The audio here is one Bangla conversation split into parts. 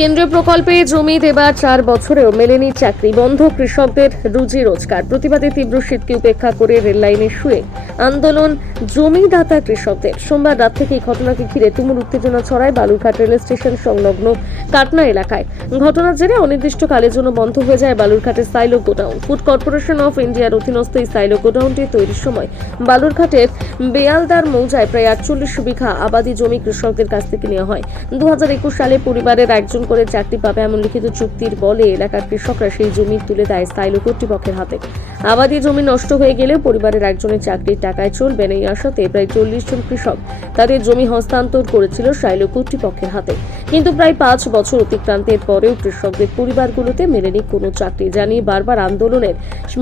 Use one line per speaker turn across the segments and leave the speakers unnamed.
কেন্দ্রীয় প্রকল্পে জমি দেবার চার বছরেও মেলেনি চাকরি। বন্ধ কৃষকদের রুজি রোজগার। প্রতিবাদে তীব্র শীতকে উপেক্ষা করে রেললাইনে শুয়ে। আন্দোলন জমিদাতা কৃষকদের। সোমবার রাত থেকে এই ঘটনাকে ঘিরে তুমুল উত্তেজনা ছড়ায় বালুরঘাট রেল স্টেশন সংলগ্ন কাটনা এলাকায়। ঘটনার জেরে অনির্দিষ্টকালের জন্য বন্ধ হয়ে যায় বালুরঘাটের silo godown. Food corporation of ইন্ডিয়ার অধীনস্থ এই সাইলো গোডাউনটি তৈরির সময় বালুরঘাটের বেয়ালদার মৌজায় প্রায় আটচল্লিশ বিঘা আবাদি জমি কৃষকদের কাছ থেকে নেওয়া হয়। দু হাজার একুশ সালে পরিবারের একজন করে চাকরি পাবে এমন লিখিত চুক্তির বলে এলাকার কৃষকরা সেই জমি তুলে দেয় সাইলো কর্তৃপক্ষের হাতে। আবাদি জমি নষ্ট হয়ে গেলে পরিবারের একজনের চাকরির টাকায় চলবে না এই আশাতে প্রায় চল্লিশ জন কৃষক তাদের জমি হস্তান্তর করেছিল সাইলো কর্তৃপক্ষের হাতে। কিন্তু প্রায় পাঁচ বছর অতিক্রান্তের পরেও কৃষকদের পরিবারগুলোতে মেলেনি কোনো চাকরি। জানিয়ে বারবার আন্দোলনের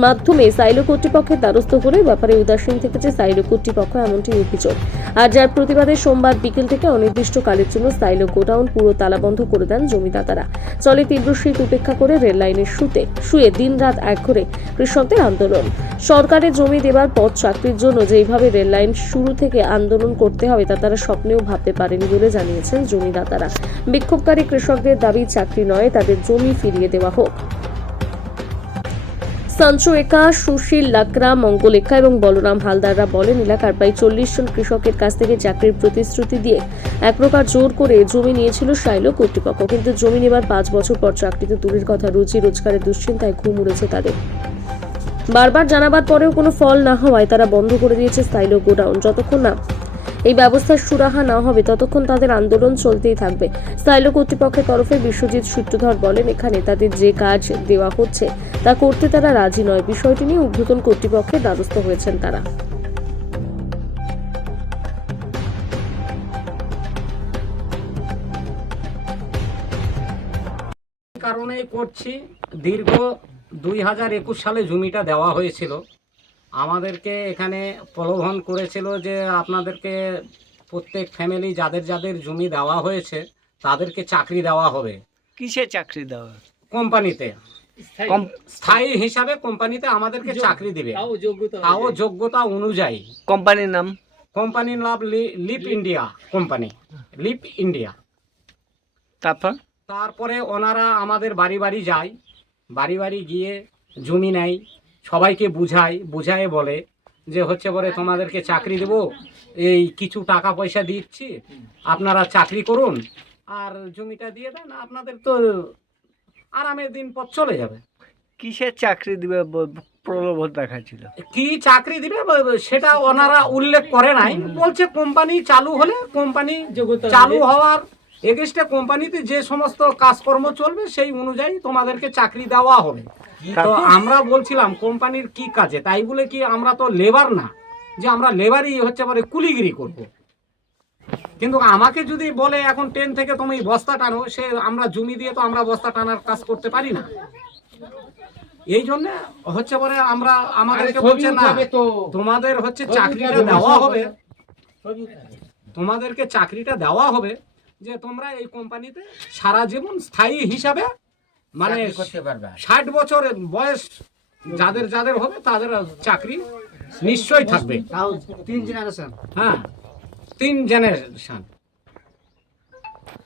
মাধ্যমে সাইলো কর্তৃপক্ষের দ্বারস্থ করে ব্যাপারে উদাসীন থেকেছে সাইলো কর্তৃপক্ষ এমনটি অভিযোগ। আর যার প্রতিবাদে সোমবার বিকেল থেকে অনির্দিষ্টকালের জন্য সাইলো গোডাউন পুরো তালাবন্ধ করে দেন জমিদাতারা। চলে তীব্র শীত উপেক্ষা করে রেল লাইনের শুতে শুয়ে দিনরাত এক করে কৃষকদের আন্দোলন। সরকারের জমি দেবার পথ চাকরির জন্য যেইভাবে রেল লাইন শুরু থেকে আন্দোলন করতে হবে তা তারা স্বপ্নেও ভাবতে পারেনি বলে জানিয়েছেন জমিদাতারা। বিক্ষোভকারী কৃষকদের দাবি, চাকরি নয়, তাদের জমি ফিরিয়ে দেওয়া হোক। সঞ্চু একা, সুশীল লাকরা মঙ্গল একা এবং বলরাম হালদাররা বলেন, এলাকার প্রায় চল্লিশ জন কৃষকের কাছ থেকে চাকরির প্রতিশ্রুতি দিয়ে এক প্রকার জোর করে জমি নিয়েছিল সাইলো কর্তৃপক্ষ। কিন্তু জমি নেবার পাঁচ বছর পর চাকরিতে দূরের কথা, রুজি রোজগারের দুশ্চিন্তায় ঘুম উড়েছে তাদের। বারবার জানাবার পরেও কোনো ফল না হওয়ায় তারা বন্ধ করে দিয়েছে সাইলো গোডাউন। যতক্ষণ না এই ব্যবস্থার সুরাহা না হবে, ততক্ষণ তাদের আন্দোলন চলতেই থাকবে। সাইলো কর্তৃপক্ষের তরফে বিশ্বজিৎ সূত্রধর বলেন, এখানে তাদের যে কাজ দেওয়া হচ্ছে, তা করতে তারা রাজি নয়। বিষয়টি নিয়ে উদ্বোধন কর্তৃপক্ষের দ্বারস্থ হয়েছেন তারা।
কারণেই করছি। দীর্ঘ দুই হাজার একুশ সালে জমিটা দেওয়া হয়েছিল। আমাদেরকে এখানে প্রলোভন করেছিল যে আপনাদেরকে প্রত্যেক ফ্যামিলি যাদের যাদের জমি দেওয়া হয়েছে তাদেরকে চাকরি দেওয়া হবে।
কিসে চাকরি দেওয়া?
কোম্পানিতে। স্থায়ী। হিসাবে কোম্পানিতে আমাদেরকে চাকরি দিবে। তাও যোগ্যতা অনুযায়ী।
কোম্পানির নাম?
কোম্পানির নাম লি- Leap India company. Leap India.
তারপর?
তারপরে ওনারা আমাদের বাড়ি বাড়ি যায়। বাড়ি বাড়ি গিয়ে জমি নেয়। সবাইকে বুঝায় বুঝায় বলে যে হচ্ছে বলে তোমাদেরকে চাকরি দেব এই কিছু টাকা পয়সা দিচ্ছি আপনারা চাকরি করুন আর জমিটা দিয়ে দেন আপনাদের তো আরামের দিন পথ চলে যাবে।
কিসের চাকরি দিবে প্রলোভন দেখাচ্ছিল?
কি চাকরি দিবে সেটা ওনারা উল্লেখ করে নাই বলছে কোম্পানি চালু হলে কোম্পানি চালু হওয়ার এগেস্টে কোম্পানিতে যে সমস্ত কাজকর্ম চলবে সেই অনুযায়ী তোমাদেরকে চাকরি দেওয়া হবে। তো আমরা বলছিলাম কোম্পানির কি কাজে? তাই বলে কি আমরা তো লেবার না যে আমরা লেবারই হচ্ছে পরে কুলিগিরি করব। কিন্তু আমাকে যদি বলে এখন ট্রেন থেকে তুমি বস্তা টানো সে আমরা জমি দিয়ে তো আমরা বস্তা টানার কাজ করতে পারি না। এই জন্য হচ্ছে পরে আমরা আমাদেরকে বলছে না তোমাদের হচ্ছে চাকরিটা দেওয়া হবে। তোমাদেরকে চাকরিটা দেওয়া হবে। যে তোমরা এই কোম্পানিতে সারা জীবন স্থায়ী হিসাবে মানে করতে পারবে। ষাট বছর বয়স যাদের যাদের হবে তাদের চাকরি নিশ্চয়ই থাকবে।
তিন জেনারেশন
হ্যাঁ তিন জেনারেশন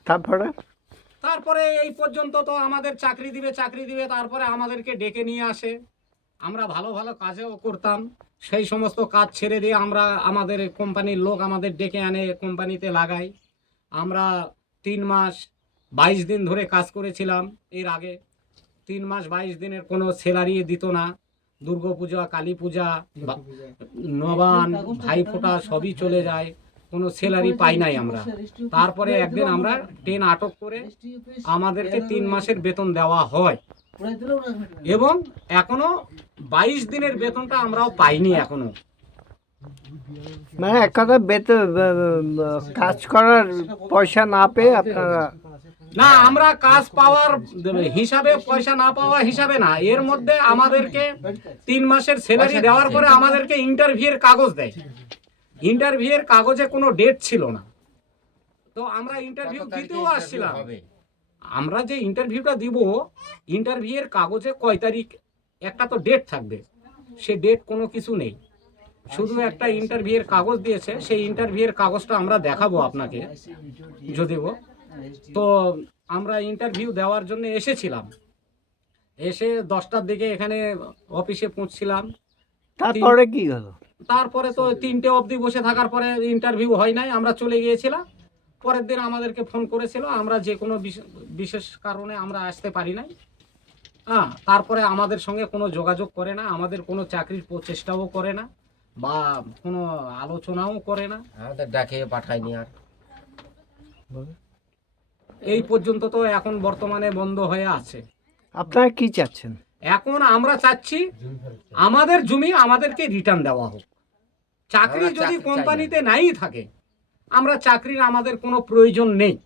তারপরে?
তারপরে এই পর্যন্ত তো আমাদের চাকরি দিবে চাকরি দিবে তারপরে আমাদেরকে ডেকে নিয়ে আসে। আমরা ভালো ভালো কাজেও করতাম। সেই সমস্ত কাজ ছেড়ে দিয়ে আমরা আমাদের কোম্পানির লোক আমাদের ডেকে আনে কোম্পানিতে লাগাই। আমরা তিন মাস বাইশ দিন ধরে কাজ করেছিলাম এর আগে। তিন মাস বাইশ দিনের কোনো স্যালারি দিত না। দুর্গা পূজা, কালী পূজা নবান ভাইফোঁটা সবই চলে যায়। কোনো স্যালারি পাই নাই আমরা। তারপরে একদিন আমরা ট্রেন আটক করে আমাদেরকে তিন মাসের বেতন দেওয়া হয়। এবং এখনও বাইশ দিনের বেতনটা আমরাও পাইনি এখনও।
মানে এক কথা বেতন কাজ করার পয়সা না পেয়ে আপনারা
না আমরা কাজ পাওয়ার হিসাবে পয়সা না পাওয়া হিসাবে না। এর মধ্যে আমাদেরকে তিন মাসের স্যালারি দেওয়ার পরে আমাদেরকে ইন্টারভিউয়ের কাগজ দেয়। ইন্টারভিউয়ের কাগজে কোনো ডেট ছিল না। তো আমরা ইন্টারভিউ দিতেও আসছিলাম। আমরা যে ইন্টারভিউটা দিব ইন্টারভিউয়ের কাগজে কয় তারিখ একটা তো ডেট থাকবে। সে ডেট কোনো কিছু নেই। শুধু একটা ইন্টারভিউয়ের কাগজ দিয়েছে সেই ইন্টারভিউয়ের কাগজটা আমরা দেখাবো আপনাকে যদিও। তো আমরা ইন্টারভিউ দেওয়ার জন্য এসেছিলাম। এসে দশটার দিকে এখানে অফিসে পৌঁছছিলাম।
তারপরে কি হলো?
তারপরে তো তিনটে অবধি বসে থাকার পরে ইন্টারভিউ হয় নাই আমরা চলে গিয়েছিলাম। পরের দিন আমাদেরকে ফোন করেছিল আমরা যে কোনো বিশ- বিশেষ কারণে আমরা আসতে পারি নাই। হ্যাঁ তারপরে আমাদের সঙ্গে কোনো যোগাযোগ করে না আমাদের কোনো চাকরির প্রচেষ্টাও করে না। বা কোনো আলোচনাও করে না।
আমাদের ডাকে পাঠায়নি আর।
এই পর্যন্ত তো এখন বর্তমানে বন্ধ হয়ে আছে।
আপনারা কি চাচ্ছেন?
এখন আমরা চাচ্ছি আমাদের জমি আমাদেরকে রিটার্ন দেওয়া হোক। চাকরি যদি। কোম্পানিতে নাই থাকে আমরা চাকরির আমাদের কোনো প্রয়োজন নেই।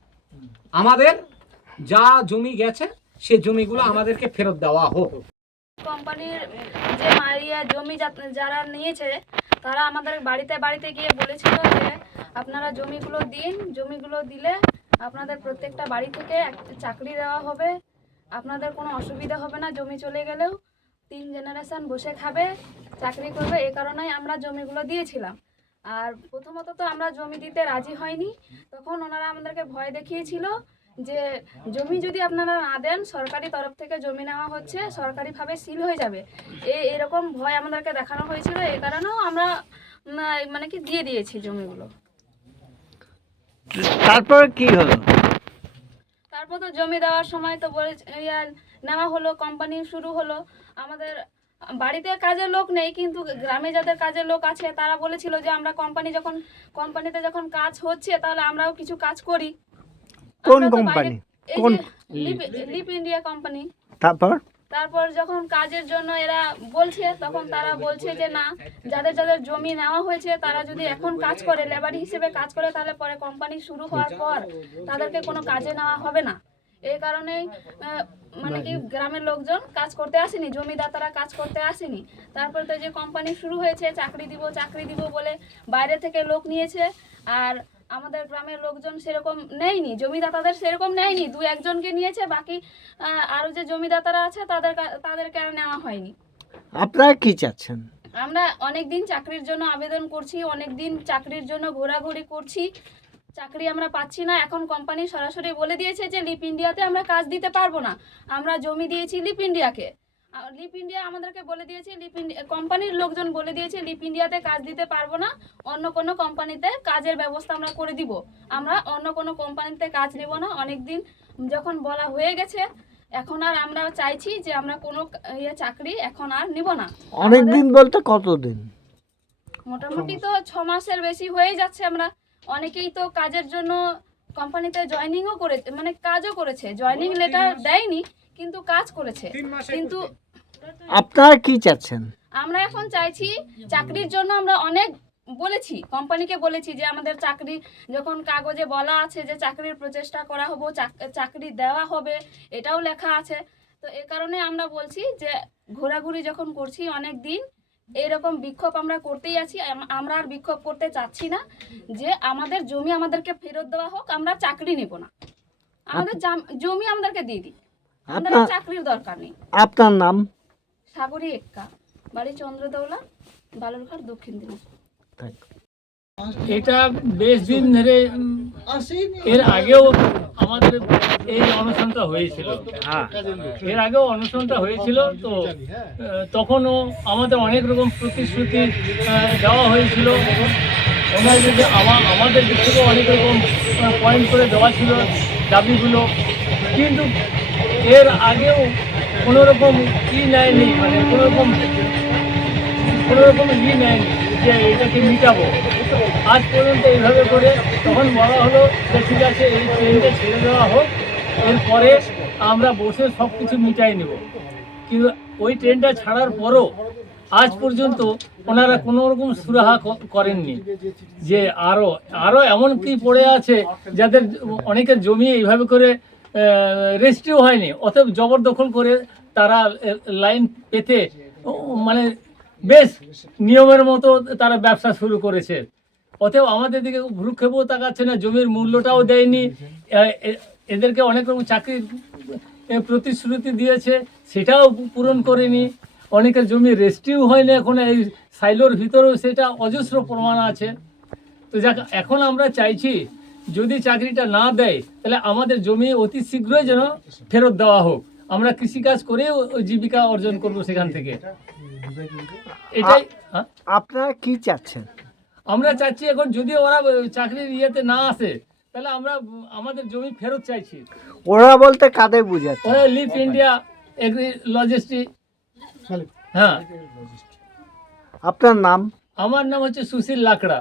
আমাদের যা জমি গেছে সে জমিগুলো আমাদেরকে ফেরত দেওয়া হোক।
কোম্পানির যে মারিয়া জমি যারা নিয়েছে, তারা আমাদের বাড়িতে বাড়িতে গিয়ে বলেছিল যে, আপনারা জমিগুলো দিন, জমিগুলো দিলে আপনাদের প্রত্যেকটা বাড়ি থেকে একটা চাকরি দেওয়া হবে। আপনাদের কোনো অসুবিধা হবে না, জমি চলে গেলেও তিন জেনারেশন বসে খাবে, চাকরি করবে, এ কারণেই আমরা জমিগুলো দিয়েছিলাম। আর প্রথমত তো আমরা জমি দিতে রাজি হয়নি, তখন ওনারা আমাদেরকে ভয় দেখিয়েছিল যে জমি যদি আপনারা না দেন সরকারি তরফ থেকে জমি নেওয়া হচ্ছে সরকারিভাবে সিল হয়ে যাবে। এই এরকম ভয় আমাদেরকে দেখানো হয়েছিল এই কারণেও আমরা মানে কি দিয়ে দিয়েছি জমিগুলো।
তারপরে কি হলো?
তারপর তো জমি দেওয়ার সময় তো বলে নেওয়া হলো কোম্পানি শুরু হলো। আমাদের বাড়িতে কাজের লোক নেই কিন্তু গ্রামে যাদের কাজের লোক আছে তারা বলেছিল যে আমরা কোম্পানি যখন কোম্পানিতে যখন কাজ হচ্ছে তাহলে আমরাও কিছু কাজ করি।
কোন কোম্পানি? কোন?
লিপ ইন্ডিয়া কোম্পানি
তারপর
তারপর যখন কাজের জন্য এরা বলছে তখন তারা বলছে যে না যাদের যাদের জমি নেওয়া হয়েছে তারা যদি এখন কাজ করে লেবারি হিসেবে কাজ করে তাহলে পরে কোম্পানি শুরু হওয়ার পর তাদেরকে কোনো কাজে নেওয়া হবে না এই কারণেই মানে কি গ্রামের লোকজন কাজ করতে আসেনি জমিদাতারা কাজ করতে আসেনি তারপর তো যে কোম্পানি শুরু হয়েছে চাকরি দিব চাকরি দিব বলে বাইরে থেকে লোক নিয়েছে আর আমাদের গ্রামের লোকজন সেরকম নেয়নি জমিদাতাদের সেরকম নেয়নি দু একজনকে নিয়েছে বাকি আহ, আরও যে জমিদাতারা আছে তাদের তাদেরকে আর নেওয়া হয়নি।
আপনারা কি চাচ্ছেন?
আমরা অনেক দিন চাকরির জন্য আবেদন করছি অনেক দিন চাকরির জন্য ঘোরাঘুরি করছি চাকরি আমরা পাচ্ছি না। এখন কোম্পানি সরাসরি বলে দিয়েছে যে লিপ ইন্ডিয়াতে আমরা কাজ দিতে পারব না। আমরা জমি দিয়েছি লিপ ইন্ডিয়াকে। লিপ ইন্ডিয়া আমাদেরকে বলে দিয়েছে লিপ ইন্ডিয়া কোম্পানির লোকজন বলে দিয়েছে লিপ ইন্ডিয়াতে কাজ দিতে পারব না অন্য কোনো কোম্পানিতে কাজের ব্যবস্থা আমরা করে দিব। আমরা অন্য কোনো কোম্পানিতে কাজ নেব না অনেক দিন যখন বলা হয়ে গেছে এখন আর আমরা চাইছি যে আমরা কোনো ইয়ে চাকরি এখন আর নিব না।
অনেক দিন বলতে কতদিন?
মোটামুটি তো ছ মাসের বেশি হয়ে যাচ্ছে আমরা। অনেকেই তো কাজের জন্য কোম্পানিতে জয়েনিংও করে মানে কাজও করেছে জয়েনিং লেটার দেয়নি কিন্তু কাজ করেছে। কিন্তু
আপনারা কি চাচ্ছেন?
আমরা এখন চাইছি চাকরির জন্য আমরা অনেক বলেছি কোম্পানিকে বলেছি যে আমাদের চাকরি যখন কাগজে বলা আছে যে চাকরির প্রচেষ্টা করা হবে চাকরি দেওয়া হবে এটাও লেখা আছে। তো এ কারণে আমরা বলছি যে ঘোরাঘুরি যখন করছি অনেক দিন এইরকম বিক্ষোভ আমরা করতেই আছি আমরা আর বিক্ষোভ করতে চাচ্ছি না যে আমাদের জমি আমাদেরকে ফেরত দেওয়া হোক আমরা চাকরি নেব না। আমাদের জমি আমাদেরকে দিয়ে দিই। আমাদের
আপনার
চাকরির দরকার নেই।
আপনার নাম?
সাগরী এক্কা। বাড়ি চন্দ্রদৌলা বালুরঘাট দক্ষিণ দিনাজপুর।
এটা বেশ দিন ধরে এর আগেও আমাদের এই অনশনটা হয়েছিল। এর আগেও অনশনটা হয়েছিল তো তখনও আমাদের অনেক রকম প্রতিশ্রুতি দেওয়া হয়েছিল। ওনার যদি আমাদের দিক থেকেও অনেক রকম পয়েন্ট করে দেওয়া ছিল দাবিগুলো। কিন্তু এর আগেও কোনো রকম ই নেয়নি মানে কোনো রকম কোনো রকম ই নেয়নি যে এটাকে মিটাবো। আজ পর্যন্ত এইভাবে করে তখন বলা হলো যে ঠিক আছে, এই ট্রেনটা ছেড়ে দেওয়া হোক, এরপরে আমরা বসে সব কিছু মিটাই নেব। কিন্তু ওই ট্রেনটা ছাড়ার পরও আজ পর্যন্ত ওনারা কোনো রকম সুরাহা করেননি যে আরও আরও এমন কি পড়ে আছে যাদের অনেকের জমি এইভাবে করে রেজিস্ট্রিও হয়নি, অতএব জবরদখল করে তারা লাইন পেতে মানে বেশ নিয়মের মতো তারা ব্যবসা শুরু করেছে। অতএব আমাদের দিকে ভ্রুক্ষেপও তাকাচ্ছে না, জমির মূল্যটাও দেয়নি। এদেরকে অনেক রকম চাকরির প্রতিশ্রুতি দিয়েছে, সেটাও পূরণ করেনি। অনেকের জমি রেস্টিও হয়নি এখন, এই সাইলোর ভিতরেও সেটা অজস্র প্রমাণ আছে। তো যাক, এখন আমরা চাইছি যদি চাকরিটা না দেয়, তাহলে আমাদের জমি অতি শীঘ্রই যেন ফেরত দেওয়া হোক। আমরা কৃষিকাজ করে জীবিকা অর্জন করব সেখান থেকে। এটাই হ্যাঁ?
আপনারা কি চাচ্ছেন?
আমরা চাচ্ছি এখন যদি ওরা চাকরির ইয়েতে না আসে তাহলে আমরা আমাদের জমি ফেরত চাইছি।
ওরা বলতে কাদের বুঝাচ্ছে?
ওরা লিভ ইন্ডিয়া এগ্রি লজিস্ট্রিক হ্যাঁ।
আপনার নাম?
আমার নাম হচ্ছে সুশীল লাকড়া।